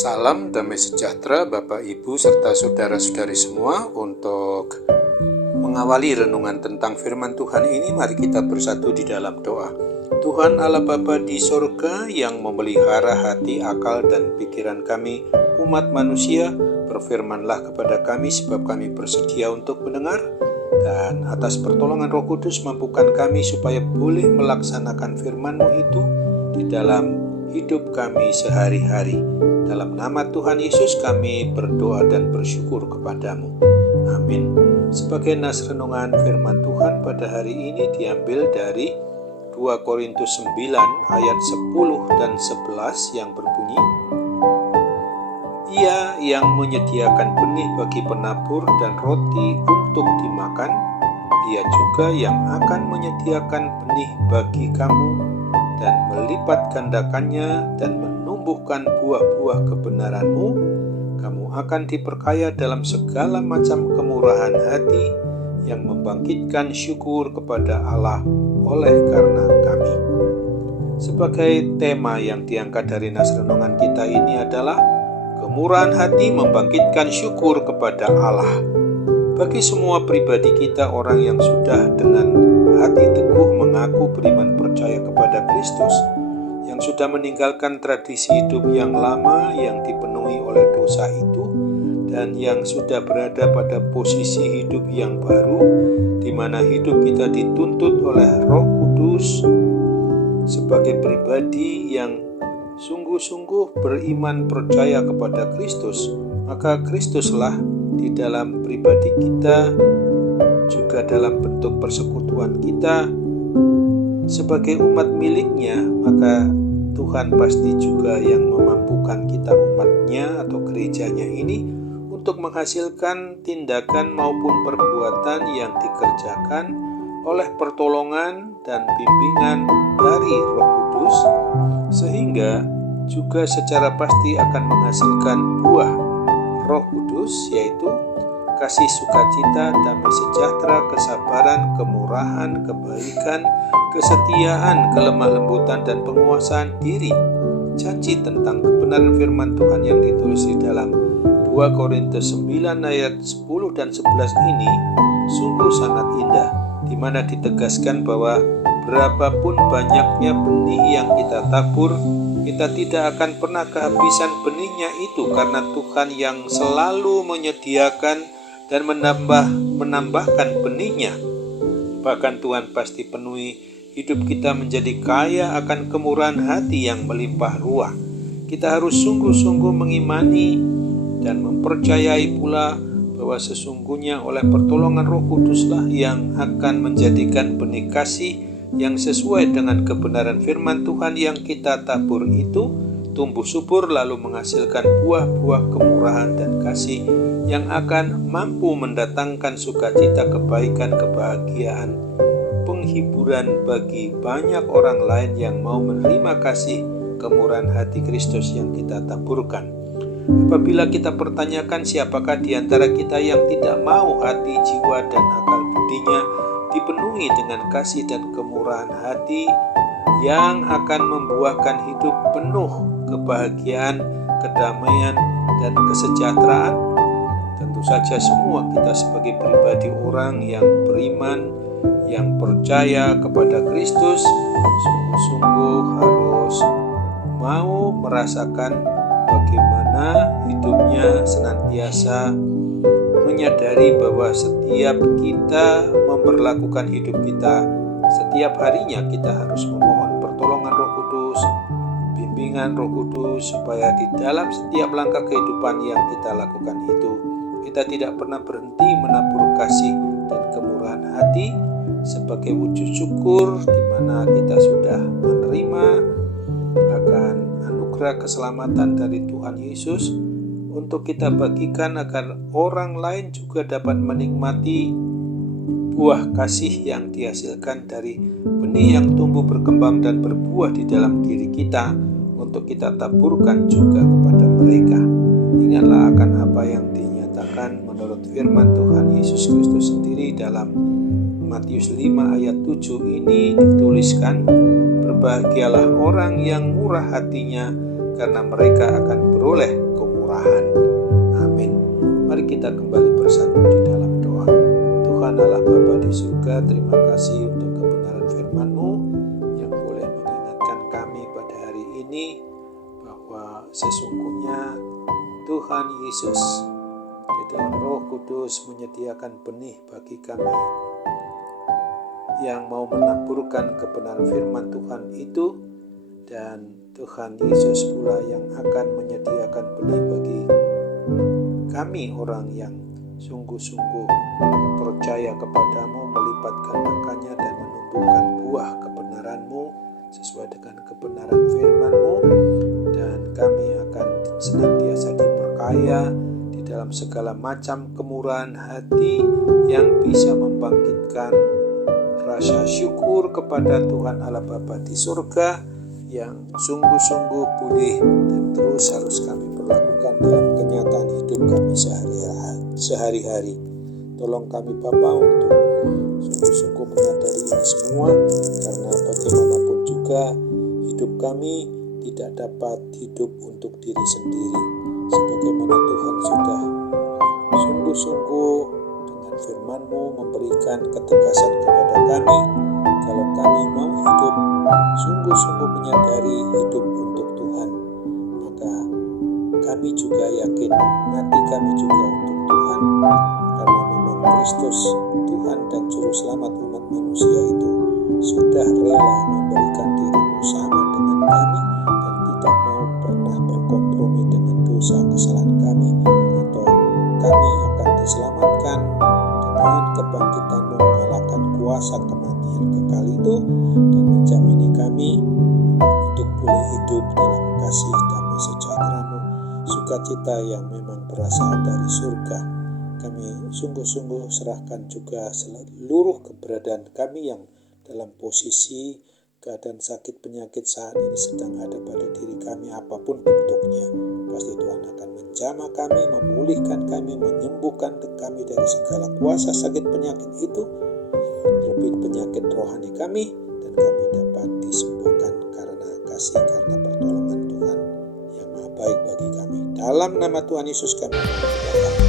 Salam damai sejahtera Bapak Ibu serta saudara-saudari semua. Untuk mengawali renungan tentang firman Tuhan ini, mari kita bersatu di dalam doa. Tuhan Allah Bapa di sorga yang memelihara hati, akal, dan pikiran kami, umat manusia, berfirmanlah kepada kami sebab kami bersedia untuk mendengar, dan atas pertolongan Roh Kudus mampukan kami supaya boleh melaksanakan firman-Mu itu di dalam hidup kami sehari-hari. Dalam nama Tuhan Yesus kami berdoa dan bersyukur kepadamu. Amin. Sebagai nas renungan firman Tuhan pada hari ini diambil dari 2 Korintus 9 ayat 10 dan 11 yang berbunyi, Ia yang menyediakan benih bagi penabur dan roti untuk dimakan, Ia juga yang akan menyediakan benih bagi kamu dan melipat gandakannya dan menumbuhkan buah-buah kebenaranmu. Kamu akan diperkaya dalam segala macam kemurahan hati yang membangkitkan syukur kepada Allah oleh karena kami. Sebagai tema yang diangkat dari nas renungan kita ini adalah kemurahan hati membangkitkan syukur kepada Allah. Bagi semua pribadi kita, orang yang sudah dengan hati teguh mengaku beriman percaya kepada Kristus, yang sudah meninggalkan tradisi hidup yang lama yang dipenuhi oleh dosa itu, dan yang sudah berada pada posisi hidup yang baru, di mana hidup kita dituntut oleh Roh Kudus. Sebagai pribadi yang sungguh-sungguh beriman percaya kepada Kristus, maka Kristuslah di dalam pribadi kita, juga dalam bentuk persekutuan kita sebagai umat miliknya, maka Tuhan pasti juga yang memampukan kita umatnya atau gerejanya ini untuk menghasilkan tindakan maupun perbuatan yang dikerjakan oleh pertolongan dan bimbingan dari Roh Kudus, sehingga juga secara pasti akan menghasilkan buah Roh Kudus, yaitu kasih, sukacita, damai sejahtera, kesabaran, kemurahan, kebaikan, kesetiaan, kelemah lembutan, dan penguasaan diri. Janji tentang kebenaran firman Tuhan yang ditulis di dalam 2 Korintus 9 ayat 10 dan 11 ini sungguh sangat indah, di mana ditegaskan bahwa berapapun banyaknya benih yang kita tabur, kita tidak akan pernah kehabisan benihnya itu, karena Tuhan yang selalu menyediakan dan menambahkan benihnya. Bahkan Tuhan pasti penuhi hidup kita menjadi kaya akan kemurahan hati yang melimpah ruah. Kita harus sungguh-sungguh mengimani dan mempercayai pula bahwa sesungguhnya oleh pertolongan Roh Kuduslah yang akan menjadikan benih kasih yang sesuai dengan kebenaran firman Tuhan yang kita tabur itu tumbuh subur, lalu menghasilkan buah-buah kemurahan dan kasih yang akan mampu mendatangkan sukacita, kebaikan, kebahagiaan, penghiburan bagi banyak orang lain yang mau menerima kasih kemurahan hati Kristus yang kita taburkan. Apabila kita pertanyakan siapakah di antara kita yang tidak mau hati, jiwa, dan akal budinya dipenuhi dengan kasih dan kemurahan hati yang akan membuahkan hidup penuh kebahagiaan, kedamaian, dan kesejahteraan? Tentu saja semua kita sebagai pribadi orang yang beriman, yang percaya kepada Kristus, sungguh-sungguh harus mau merasakan bagaimana hidupnya senantiasa menyadari bahwa setiap kita memperlakukan hidup kita, setiap harinya kita harus memohon pertolongan Roh Kudus, bimbingan Roh Kudus, supaya di dalam setiap langkah kehidupan yang kita lakukan itu, kita tidak pernah berhenti menabur kasih dan kemurahan hati sebagai wujud syukur, di mana kita sudah menerima akan anugerah keselamatan dari Tuhan Yesus, untuk kita bagikan agar orang lain juga dapat menikmati buah kasih yang dihasilkan dari benih yang tumbuh berkembang dan berbuah di dalam diri kita, untuk kita taburkan juga kepada mereka. Ingatlah akan apa yang dinyatakan menurut firman Tuhan Yesus Kristus sendiri dalam Matius 5 ayat 7 ini dituliskan, berbahagialah orang yang murah hatinya, karena mereka akan beroleh kemurahan. Amin. Mari kita kembali bersatu di dalam doa. Tuhan Allah Bapa di surga, terima kasih untuk kebenaran firman-Mu yang boleh mengingatkan kami pada hari ini bahwa sesungguhnya Tuhan Yesus di dalam Roh Kudus menyediakan benih bagi kami yang mau menaburkan kebenaran firman Tuhan itu, dan Tuhan Yesus pula yang akan menyediakan benih bagi kami orang yang sungguh-sungguh percaya kepadamu, melipat gandakannya dan menumbuhkan buah kebenaran-Mu sesuai dengan kebenaran firman-Mu, dan kami akan senantiasa diperkaya di dalam segala macam kemurahan hati yang bisa membangkitkan rasa syukur kepada Tuhan Allah Bapa di surga yang sungguh-sungguh boleh dan terus harus kami perlakukan dalam kenyataan hidup kami sehari-hari. Tolong kami Bapa untuk sungguh-sungguh menyadari ini semua, karena bagaimanapun juga hidup kami tidak dapat hidup untuk diri sendiri, sebagaimana Tuhan sudah sungguh-sungguh dengan firman-Mu memberikan ketegasan kepada kami. Kalau kami mau hidup sungguh-sungguh menyadari hidup untuk Tuhan, maka kami juga yakin mati kami juga untuk Tuhan, karena memang Kristus Tuhan dan Juru Selamat umat manusia itu sudah rela memberikan diri-Mu sama dengan kami dan tidak mau pernah berkompromi dengan dosa kesalahan kami, atau kami akan diselamatkan dengan kebangkitan-Mu mengalahkan kuasa kematian kekal itu, dan menjamini kami untuk boleh hidup dalam kasih damai sejahtera-Mu, sukacita yang memang berasal dari surga. Kami sungguh-sungguh serahkan juga seluruh keberadaan kami yang dalam posisi keadaan sakit penyakit saat ini sedang ada pada diri kami, apapun bentuknya. Pasti Tuhan akan menjamah kami, memulihkan kami, menyembuhkan kami dari segala kuasa sakit penyakit itu, terlebih penyakit rohani kami, dan kami dapat disembuhkan karena kasih, karena pertolongan Tuhan yang maha baik bagi kami. Dalam nama Tuhan Yesus kami berdoa.